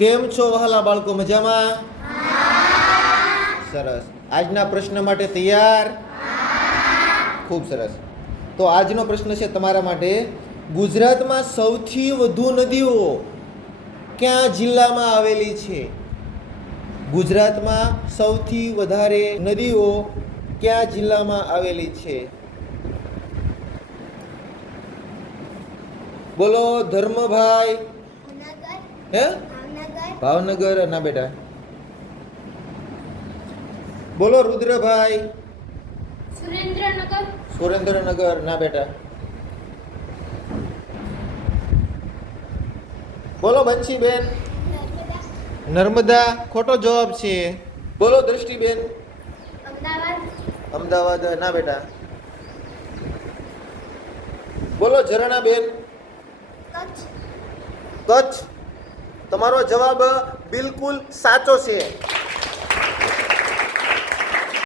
કેમ છો વહાલા બાળકો મજામાં? સરસ. આજના પ્રશ્ન માટે તૈયાર? ખૂબ સરસ. તો આજનો પ્રશ્ન છે તમારા માટે ગુજરાતમાં સૌથી વધુ નદીઓ ક્યાં જિલ્લામાં આવેલી છે? ગુજરાતમાં સૌથી વધારે નદીઓ કયા જિલ્લામાં આવેલી છે? બોલો ધર્મભાઈ. હે? ભાવનગર ના બેટા. બોલો રુદ્રભાઈ. સુરેન્દ્રનગર. સુરેન્દ્રનગર ના બેટા. બોલો બંસીબેન બેન નર્મદા ખોટો જવાબ છે. બોલો દ્રષ્ટિબેન. અમદાવાદ. અમદાવાદ ના બેટા. બોલો ઝરણાબેન. કચ્છ. કચ્છ. તમારો જવાબ બિલકુલ સાચો છે.